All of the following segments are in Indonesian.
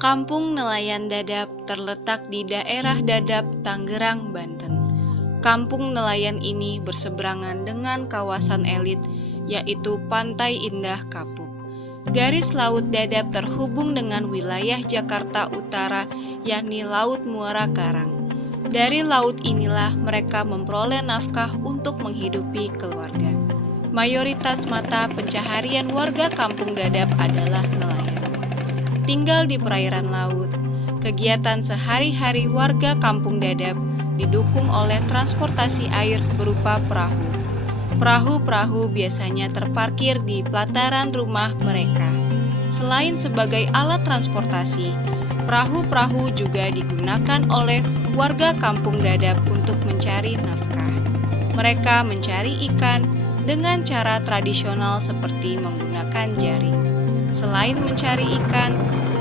Kampung Nelayan Dadap terletak di daerah Dadap, Tangerang, Banten. Kampung nelayan ini berseberangan dengan kawasan elit, yaitu Pantai Indah Kapuk. Garis Laut Dadap terhubung dengan wilayah Jakarta Utara, yakni Laut Muara Karang. Dari laut inilah mereka memperoleh nafkah untuk menghidupi keluarga. Mayoritas mata pencaharian warga Kampung Dadap adalah nelayan. Tinggal di perairan laut, kegiatan sehari-hari warga Kampung Dadap didukung oleh transportasi air berupa perahu. Perahu-perahu biasanya terparkir di pelataran rumah mereka. Selain sebagai alat transportasi, perahu-perahu juga digunakan oleh warga Kampung Dadap untuk mencari nafkah. Mereka mencari ikan dengan cara tradisional seperti menggunakan jaring. Selain mencari ikan,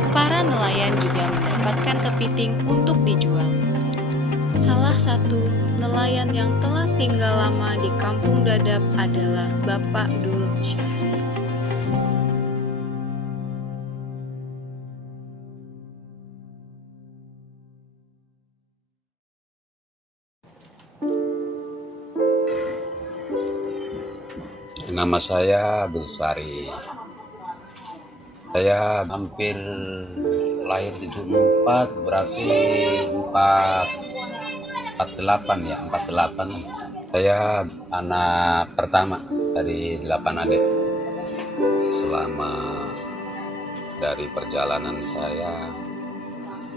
para nelayan juga mendapatkan kepiting untuk dijual. Salah satu nelayan yang telah tinggal lama di Kampung Dadap adalah Bapak Dul Syahri. Nama saya Dul Syahri. Saya hampir lahir 74, berarti 48 ya, 48. Saya anak pertama dari 8 adik. Selama dari perjalanan saya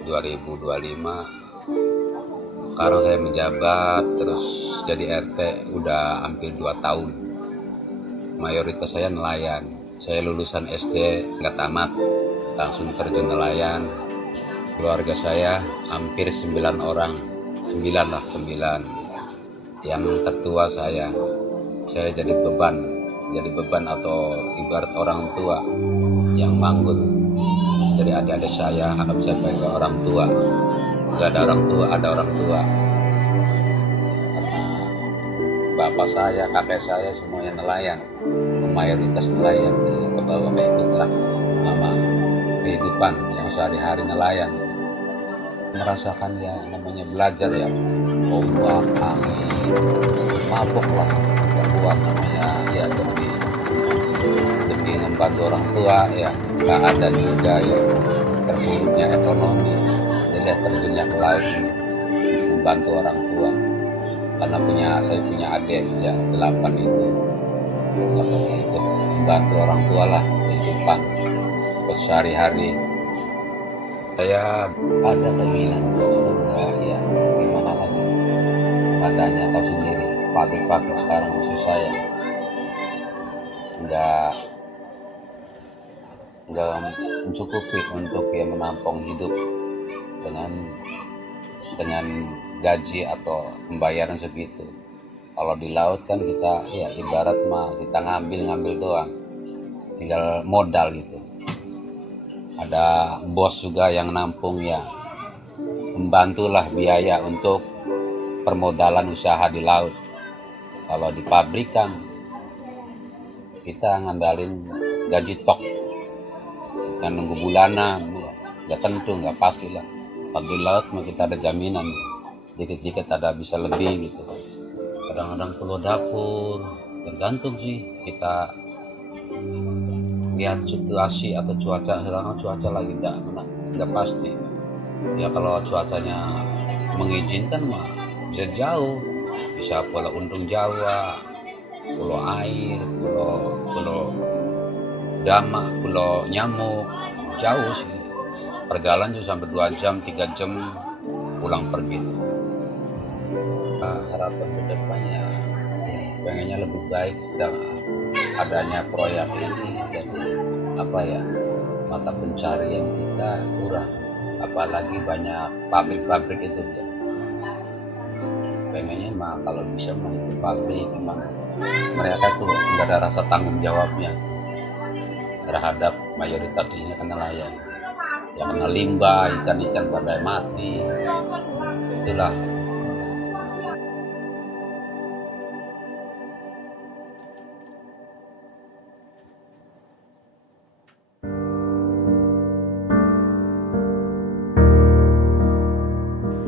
2025, sekarang saya menjabat terus jadi RT udah hampir 2 tahun. Mayoritas saya nelayan. Saya lulusan SD nggak tamat, langsung terjun nelayan. Keluarga saya hampir 9 orang, 9. Yang tertua saya jadi beban atau ibarat orang tua yang manggul. Dari adik-adik saya anggap saya sebagai orang tua. Nggak ada orang tua, ada orang tua. Bapak saya, kakek saya semuanya nelayan, mayoritas nelayan, jadi ke bawah kayak ikutlah sama kehidupan yang sehari-hari nelayan. Merasakan ya namanya belajar ya, ombak, angin, mabok lah kita buat namanya ya demi membantu orang tua ya, keadaan juga ya terpuruknya ekonomi, jadi terjunnya ke laut untuk membantu orang tua. Karena saya punya adik ya 8 itu, ikut membantu orang tua lah kehidupan sehari-hari. Saya ada keinginan coba ya gimana lagi, adanya tahu sendiri pabrik-pabrik sekarang susah ya, nggak mencukupi untuk ya menampung hidup dengan gaji atau pembayaran segitu. Kalau di laut kan kita ya ibarat mah kita ngambil doang, tinggal modal gitu. Ada bos juga yang nampung ya, membantulah biaya untuk permodalan usaha di laut. Kalau di pabrik kan kita ngandalin gaji tok, kita nunggu bulanan, nggak tentu, nggak pasti lah. Kalau di laut mah kita ada jaminan, dikit-dikit ada bisa lebih gitu. Kadang-kadang keluar dapur, tergantung sih kita lihat situasi atau cuaca. Sekarang cuaca lagi nggak pasti ya. Kalau cuacanya mengizinkan mah bisa jauh, bisa Pulau Untung Jawa, Pulau Air, Pulau Dama, Pulau Nyamuk, jauh sih. Perjalanan juga sampai 2 jam, 3 jam pulang pergi. Harapan kedepannya pengennya lebih baik, sedang adanya proyek ini jadi mata pencarian kita kurang, apalagi banyak pabrik-pabrik itu ya. Pengennya mah kalau bisa mah itu pabrik memang mereka tuh nggak ada rasa tanggung jawabnya terhadap mayoritas di sini kan nelayan ya, kena limbah, ikan-ikan pada mati, itulah.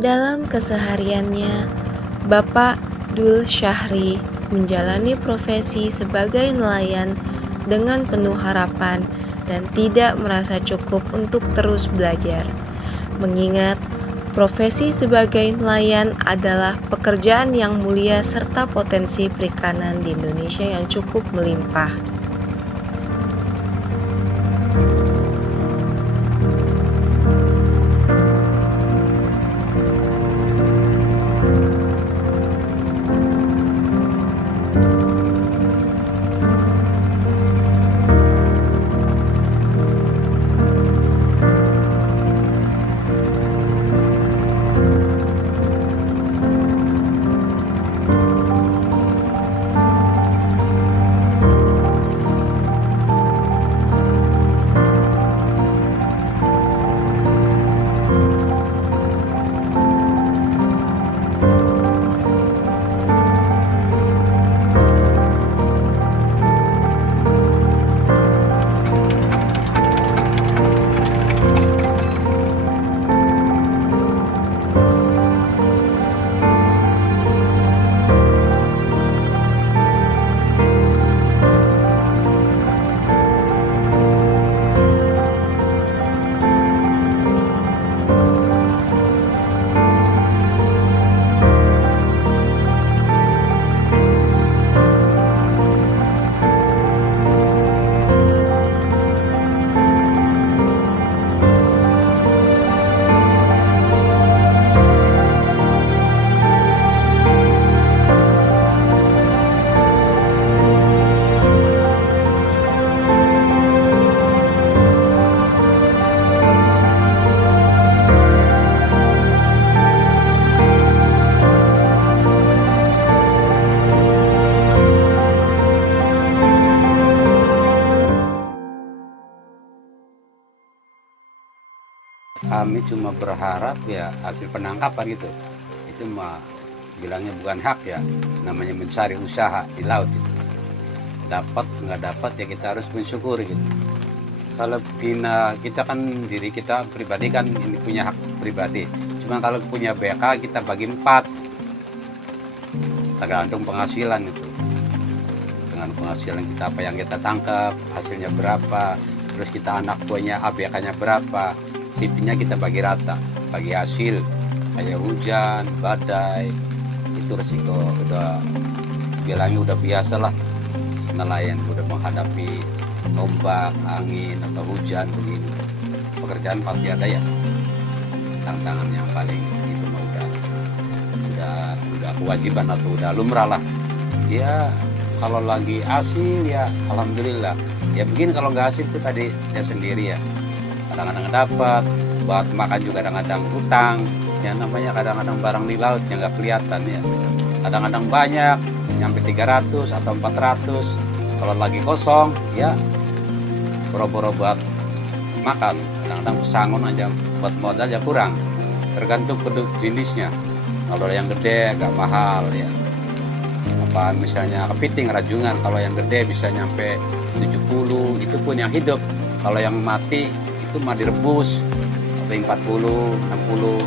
Dalam kesehariannya, Bapak Dul Syahri menjalani profesi sebagai nelayan dengan penuh harapan dan tidak merasa cukup untuk terus belajar. Mengingat profesi sebagai nelayan adalah pekerjaan yang mulia serta potensi perikanan di Indonesia yang cukup melimpah. Kami cuma berharap ya hasil penangkapan gitu. Itu mah bilangnya bukan hak ya, namanya mencari usaha di laut itu. Dapat nggak dapat ya kita harus bersyukur gitu. Kalau kita kan diri kita pribadi kan ini punya hak pribadi. Cuma kalau punya BK kita bagi 4, tergantung penghasilan itu. Dengan penghasilan kita apa yang kita tangkap, hasilnya berapa, terus kita anak buahnya ABK-nya berapa, CP-nya kita bagi rata, bagi hasil. Kayak hujan, badai, itu resiko udah bilangnya udah biasa lah. Nelayan udah menghadapi ombak, angin atau hujan begini. Pekerjaan pasti ada ya. Tantangan yang paling itu mah udah kewajiban atau udah lumrah lah. Ya kalau lagi hasil ya alhamdulillah. Ya begini kalau nggak hasil itu tadi ya sendiri ya. Kadang-kadang dapat, buat makan juga kadang-kadang utang. Ya namanya kadang-kadang barang di laut yang nggak kelihatan ya. Kadang-kadang banyak, nyampe 300 atau 400. Kalau lagi kosong ya boro-boro buat makan. Kadang-kadang pesangon aja buat modal ya kurang. Tergantung produk jenisnya. Kalau yang gede agak mahal ya. Apa misalnya kepiting rajungan, kalau yang gede bisa nyampe 70, itu pun yang hidup. Kalau yang mati itu mah direbus sampai 40, 60.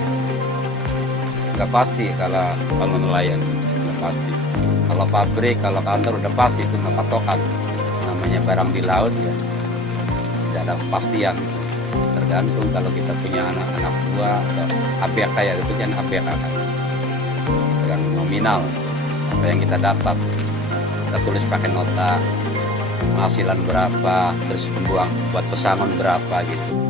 Nggak pasti kalau nelayan, nggak pasti. Kalau pabrik, kalau kantor udah pasti itu nggak patokan. Namanya barang di laut ya, tidak ada kepastian. Tergantung kalau kita punya anak-anak buah atau ABK ya, itu kan ABK kan. Dengan nominal apa yang kita dapat, kita tulis pakai nota penghasilan berapa, terus pembuang buat pesangon berapa gitu.